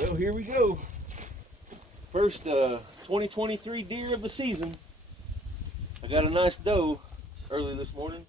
Well, here we go. First 2023 deer of the season. I got a nice doe early this morning.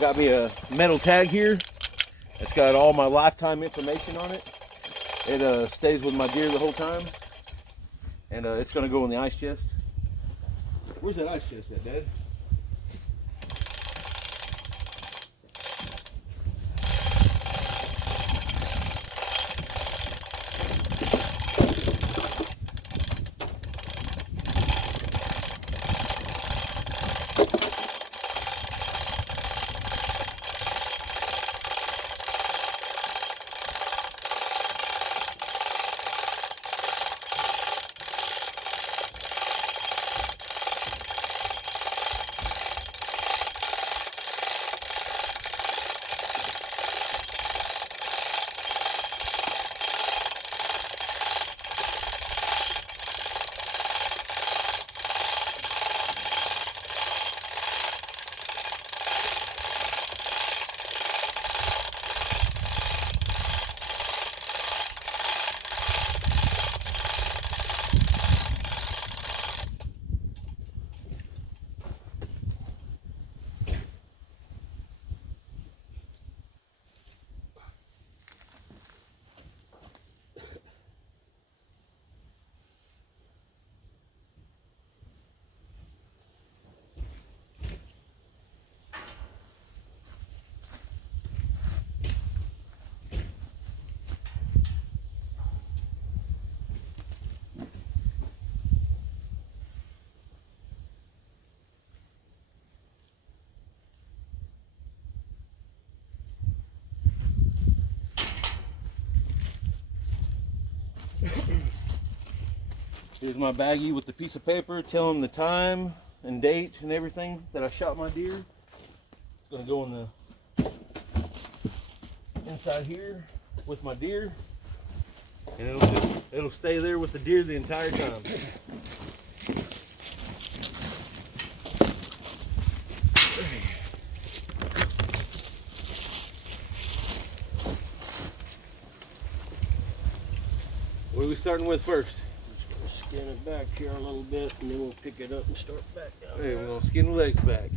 Got me a metal tag here. It's got all my lifetime information on it. It stays with my deer the whole time. And it's gonna go in the ice chest. Where's that ice chest at, Dad? Here's my baggie with the piece of paper telling the time and date and everything that I shot my deer. It's gonna go in the inside here with my deer, and it'll stay there with the deer the entire time. What are we starting with first? Skin it back here a little bit, and then we'll pick it up and start back down. Okay, we're gonna skin the legs back.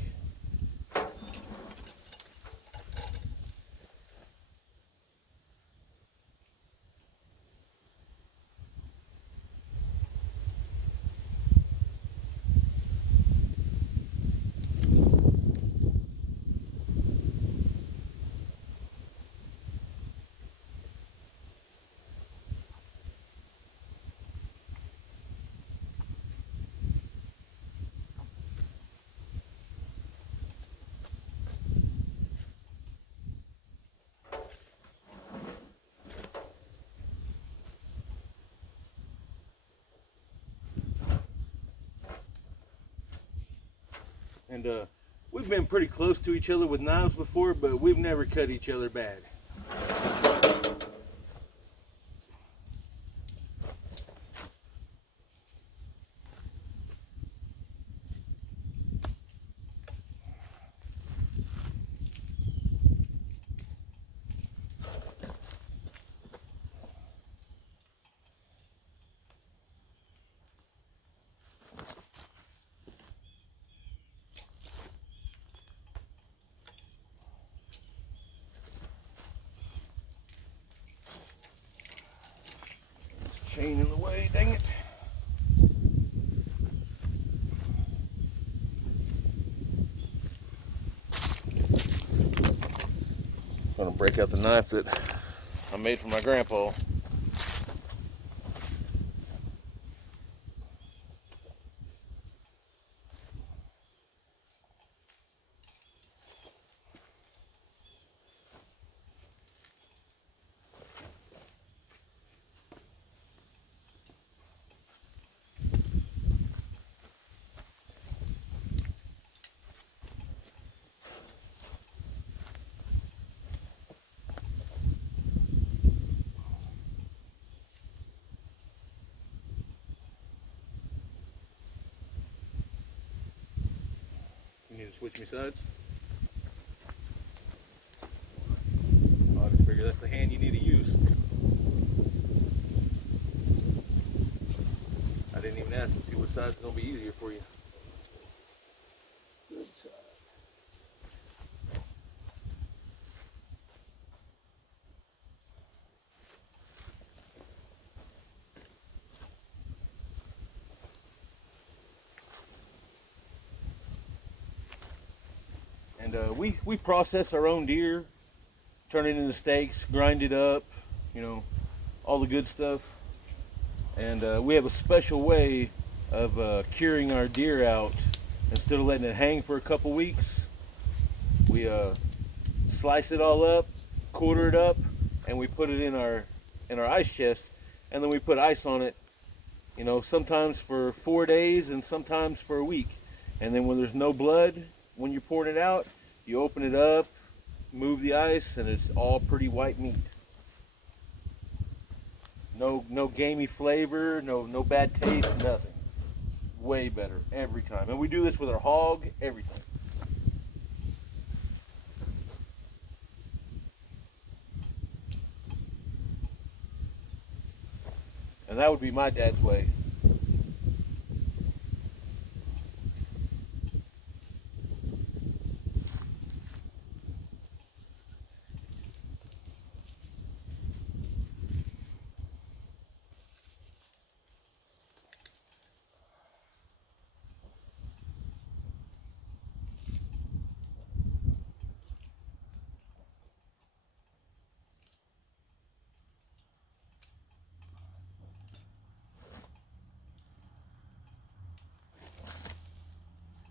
And we've been pretty close to each other with knives before, but we've never cut each other bad. Chain in the way, dang it. I'm gonna break out the knife that I made for my grandpa. switch me sides. I just figure that's the hand you need to use. I didn't even ask to see what side's gonna be easier for you. Good side. And we process our own deer, turn it into steaks, grind it up, you know, all the good stuff. And we have a special way of curing our deer out. Instead of letting it hang for a couple weeks, we slice it all up, quarter it up, and we put it in our ice chest, and then we put ice on it, you know, sometimes for 4 days and sometimes for a week. And then when there's no blood, when you're pouring it out, you open it up, move the ice, and it's all pretty white meat. No gamey flavor, no bad taste, nothing. Way better every time. And we do this with our hog, everything. And that would be my dad's way.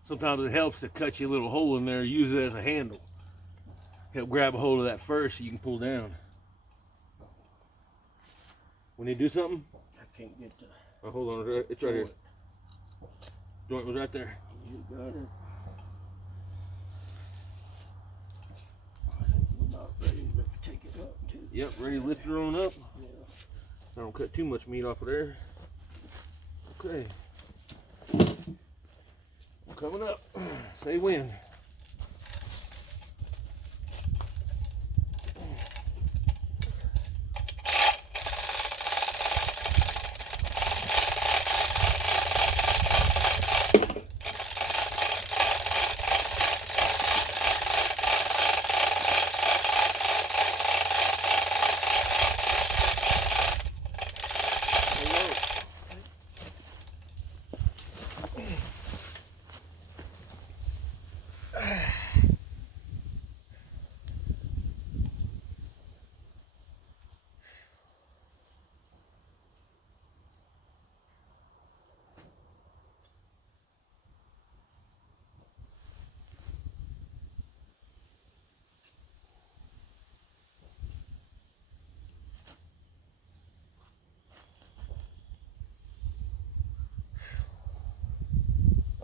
Sometimes it helps to cut you a little hole in there, use it as a handle. Help grab a hold of that first so you can pull down. When you do something? I can't get the... Oh, hold on, it's right here. Joint was right there. You got it. I think we're about ready to take it up too. Yep, ready to lift her on up. Yeah. I don't cut too much meat off of there. Okay. Coming up. Say when.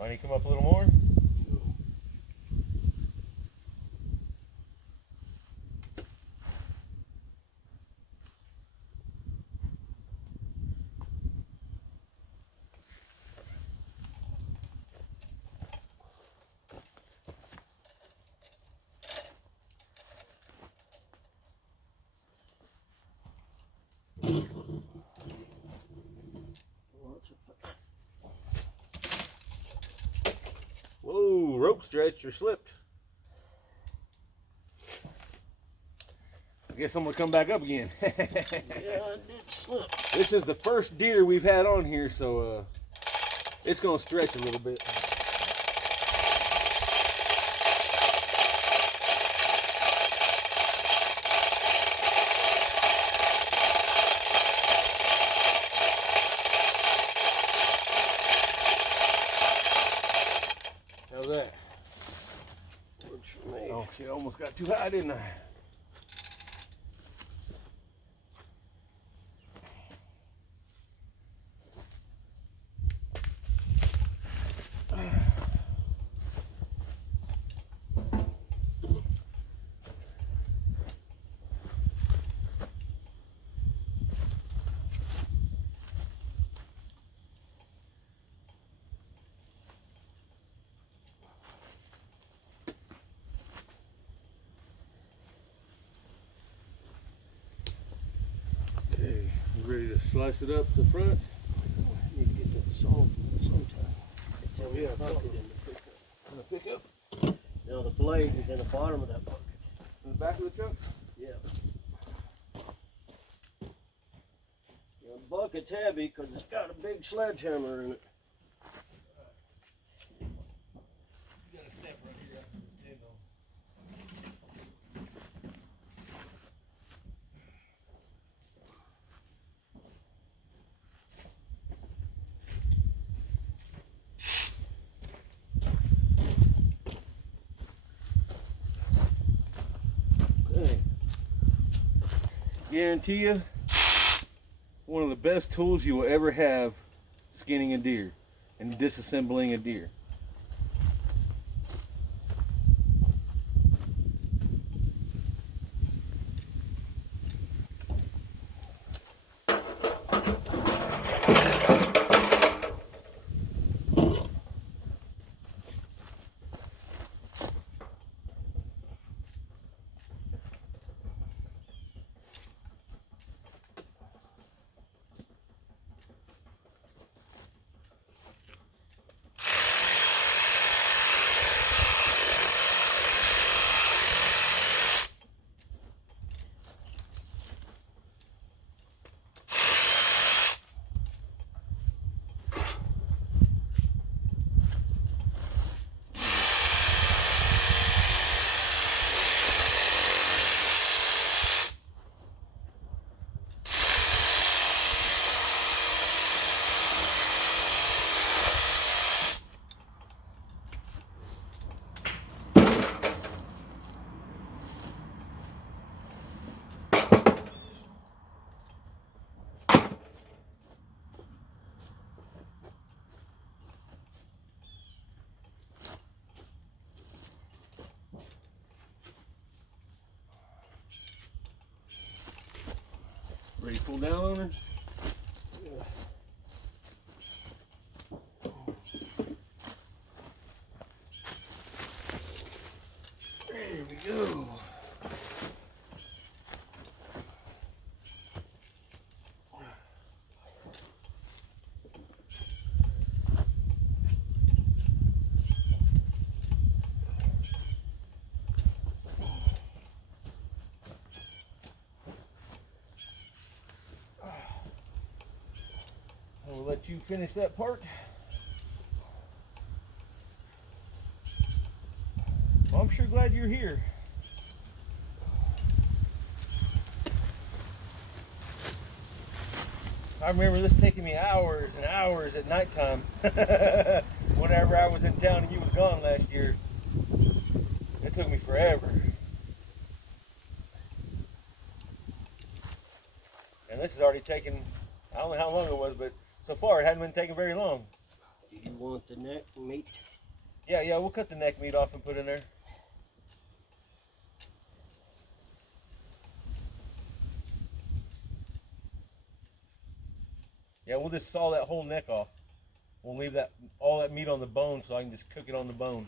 I need to come up a little more. Whoa, rope stretch or slipped. I guess I'm gonna come back up again. Yeah, I did slip. This is the first deer we've had on here, so it's gonna stretch a little bit. How's that? Works for me. Oh, shit, almost got too high, didn't I? ready to slice it up the front. I need to get that salt sometime. It's in here, bucket in the pickup. In the pickup? Now the blade is in the bottom of that bucket. In the back of the truck? Yeah. The bucket's heavy because it's got a big sledgehammer in it. You got a step right here after this handle. Okay. Guarantee you, one of the best tools you will ever have skinning a deer and disassembling a deer. Ready to pull down on her? Yeah. There we go. I'll let you finish that part. Well, I'm sure glad you're here. I remember this taking me hours and hours at nighttime whenever I was in town and you was gone last year. It took me forever. And this has already taken, I don't know how long it was, but so far it hadn't been taking very long. Do you want the neck meat? Yeah, we'll cut the neck meat off and put in there. Yeah, we'll just saw that whole neck off. We'll leave that all that meat on the bone so I can just cook it on the bone.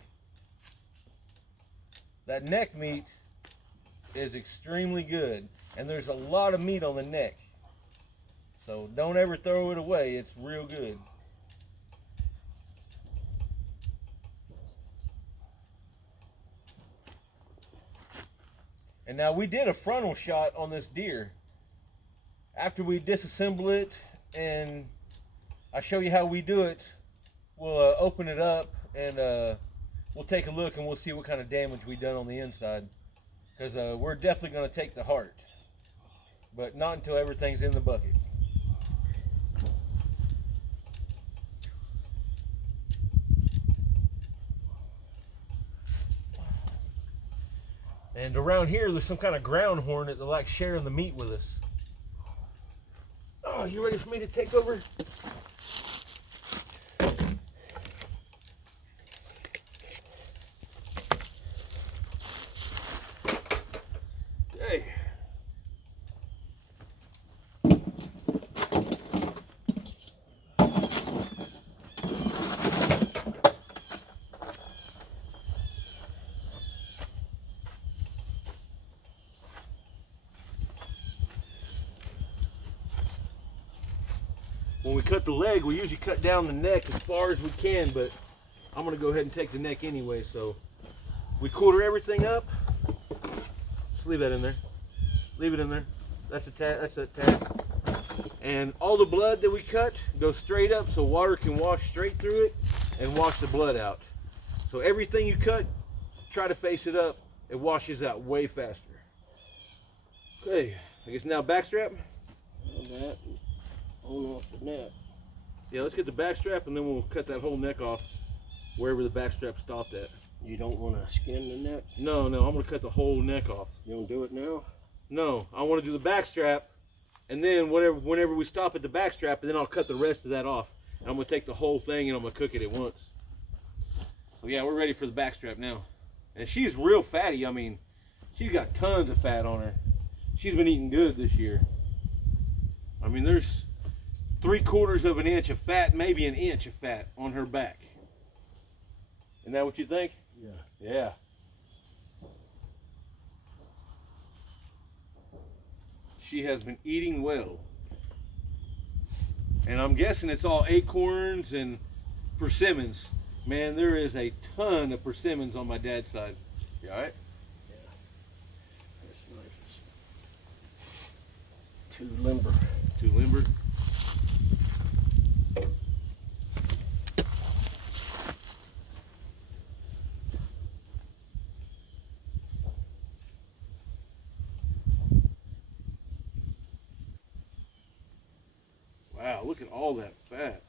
That neck meat is extremely good, and there's a lot of meat on the neck. So don't ever throw it away, it's real good. And now we did a frontal shot on this deer. After we disassemble it and I show you how we do it, we'll open it up and we'll take a look and we'll see what kind of damage we done on the inside. Because we're definitely going to take the heart, but not until everything's in the bucket. And around here, there's some kind of ground hornet that likes sharing the meat with us. Oh, you ready for me to take over? Okay. when we cut the leg, we usually cut down the neck as far as we can, but I'm gonna go ahead and take the neck anyway. So we quarter everything up. Just leave that in there. Leave it in there. That's a tag. That's a tag. And all the blood that we cut goes straight up, so water can wash straight through it and wash the blood out. So everything you cut, try to face it up. It washes out way faster. Okay, I guess now backstrap. That on off the neck. Yeah, let's get the backstrap and then we'll cut that whole neck off wherever the backstrap stopped at. You don't want to skin the neck? No, I'm gonna cut the whole neck off. You don't do it now? No, I want to do the backstrap, and then whenever we stop at the backstrap, and then I'll cut the rest of that off. And I'm gonna take the whole thing and I'm gonna cook it at once. So yeah, we're ready for the backstrap now. And she's real fatty. I mean, she's got tons of fat on her. She's been eating good this year. I mean, there's 3/4 of an inch of fat, maybe an inch of fat on her back. Isn't that what you think? Yeah. Yeah. She has been eating well. And I'm guessing it's all acorns and persimmons. Man, there is a ton of persimmons on my dad's side. You all right? Yeah. This knife is too limber. Too limber. Wow, look at all that fat.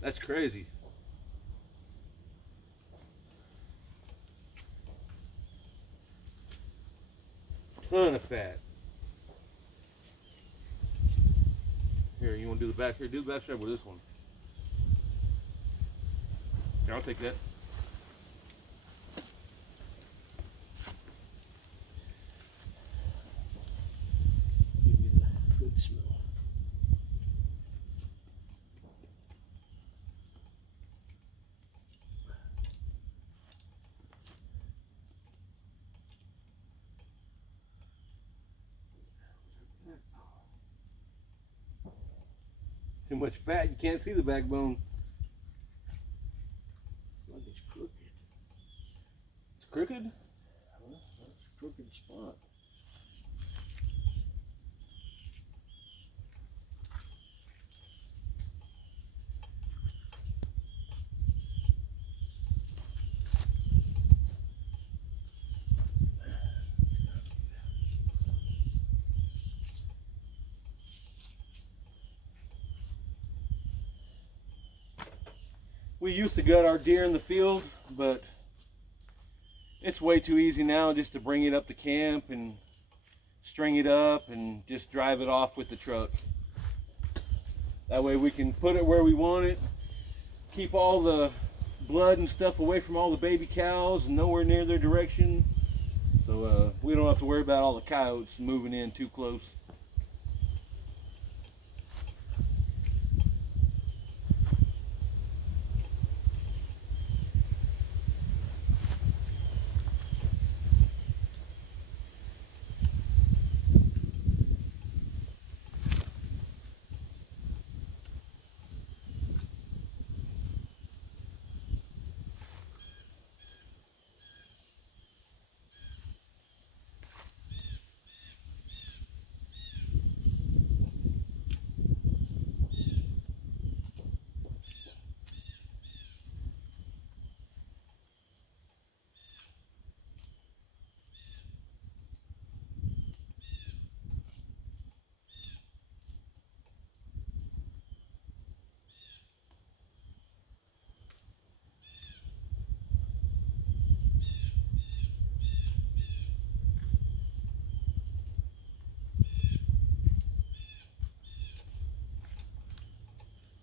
That's crazy. Ton of fat. Here, you want to do the back here? Do the back strap with this one. Here, I'll take that. Give you the good smell. Too much fat, you can't see the backbone. It's like it's crooked. It's crooked? Huh? That's a crooked spot. We used to gut our deer in the field, but it's way too easy now just to bring it up to camp and string it up and just drive it off with the truck. That way we can put it where we want it, keep all the blood and stuff away from all the baby cows and nowhere near their direction. So we don't have to worry about all the coyotes moving in too close.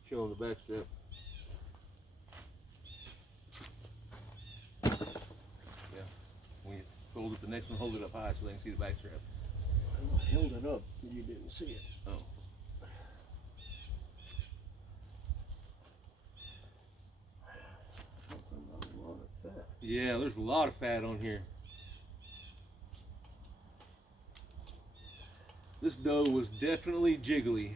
Show on the back strap. Yeah. When you fold it the next one, hold it up high so they can see the back strap. I held it up, you didn't see it. Oh. A lot of fat. Yeah, there's a lot of fat on here. This doe was definitely jiggly.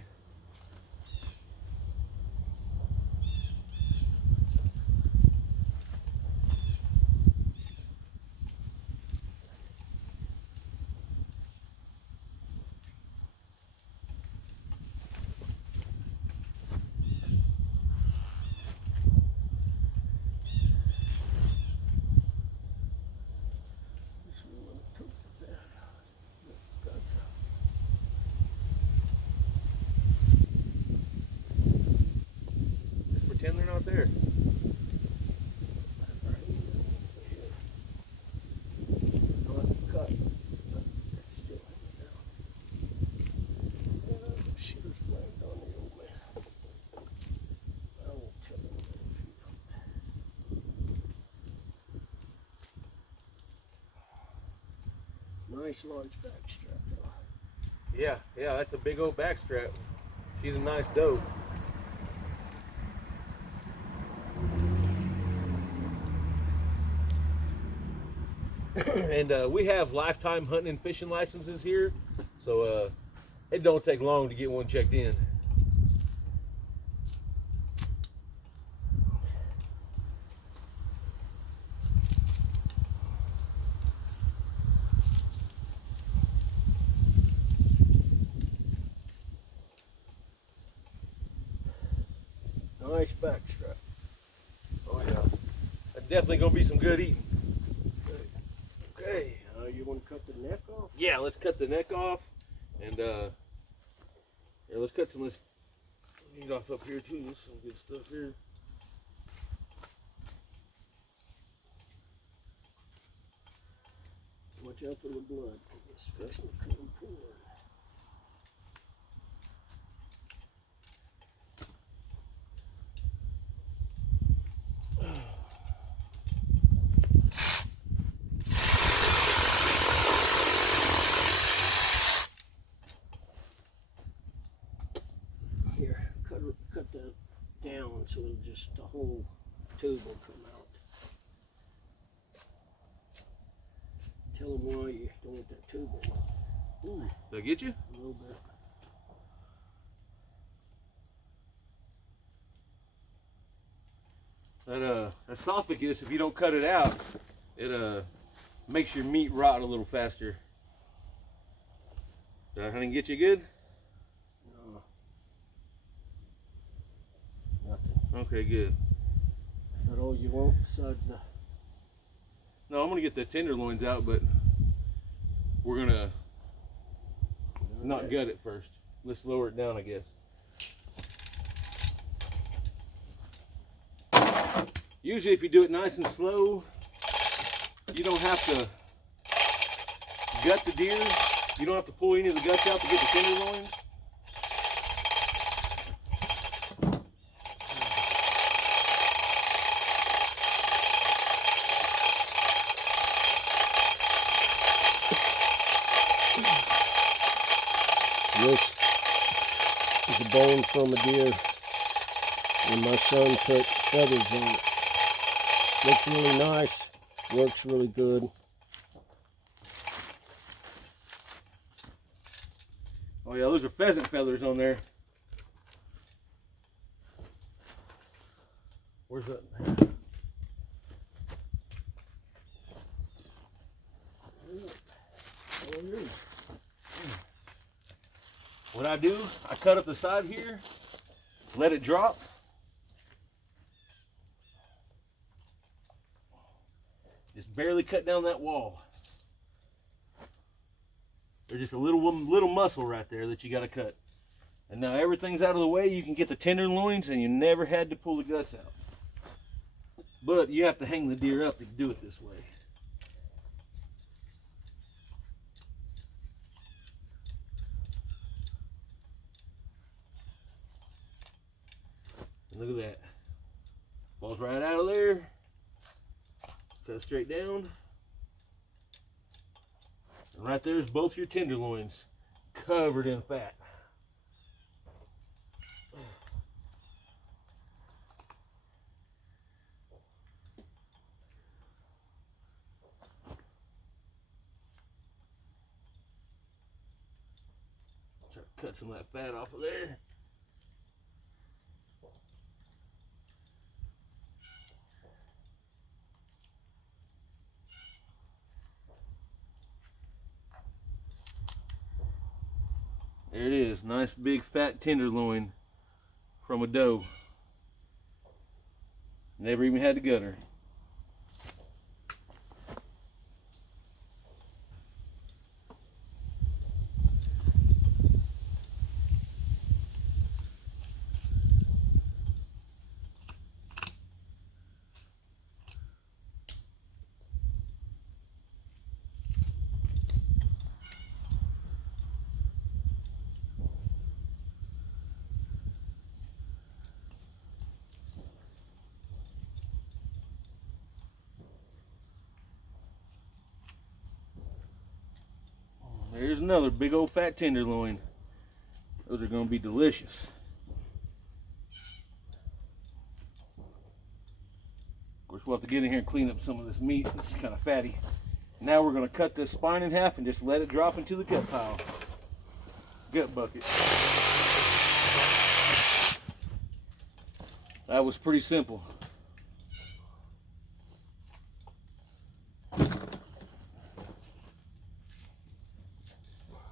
right there. Not cut, but it's still hanging down. Shooter's blade on the old man. I won't tell him that if you don't. Nice large backstrap though. Yeah, that's a big old backstrap. She's a nice doe. And we have lifetime hunting and fishing licenses here, so it don't take long to get one checked in. Nice backstrap. Oh yeah, that's definitely gonna be some good eating. Okay. You want to cut the neck off? Yeah, let's cut the neck off, and yeah, let's cut some of this meat off up here too. There's some good stuff here. Watch out for the blood, especially coming forward. Here, cut that down so it'll just the whole tube will come out. Tell them why you don't want that tube in. Ooh, Did I get you? a little bit. That esophagus, if you don't cut it out, it makes your meat rot a little faster. Did I honey get you good? No. Nothing. Okay, good. Is that all you want besides the... No, I'm gonna get the tenderloins out, but we're gonna not gut it first. Let's lower it down, I guess. Usually if you do it nice and slow, you don't have to gut the deer. You don't have to pull any of the guts out to get the tenderloins. This is a bone from a deer, and my son put feathers on it. Looks really nice, works really good. Oh yeah, those are pheasant feathers on there. Where's that? What I do, I cut up the side here, let it drop. Just barely cut down that wall. There's just a little muscle right there that you got to cut. And now everything's out of the way, you can get the tenderloins and you never had to pull the guts out. But you have to hang the deer up to do it this way. Look at that. Falls right out of there. Cut straight down. And right there's both your tenderloins covered in fat. Try to cut some of that fat off of there. There it is, nice big fat tenderloin from a doe. Never even had to gut her. There's another big old fat tenderloin. Those are going to be delicious. Of course, we'll have to get in here and clean up some of this meat. It's kind of fatty. Now we're going to cut this spine in half and just let it drop into the gut pile. Gut bucket. That was pretty simple.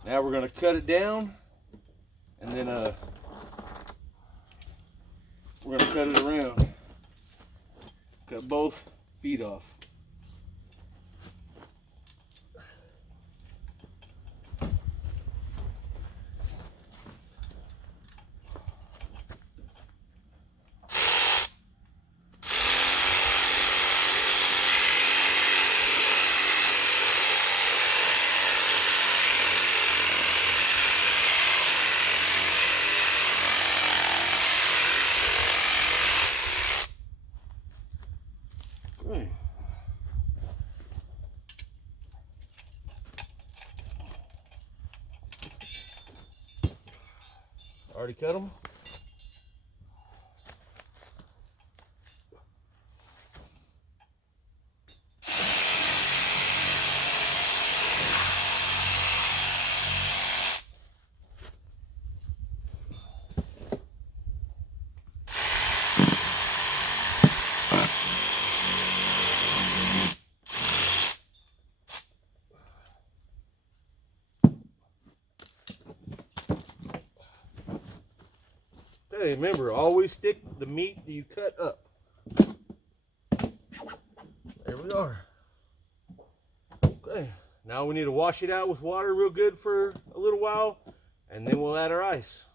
Now we're going to cut it down, and then we're going to cut it around. Cut both feet off. Already cut them. Hey, remember, always stick the meat that you cut up. There we are. Okay, now we need to wash it out with water real good for a little while, and then we'll add our ice.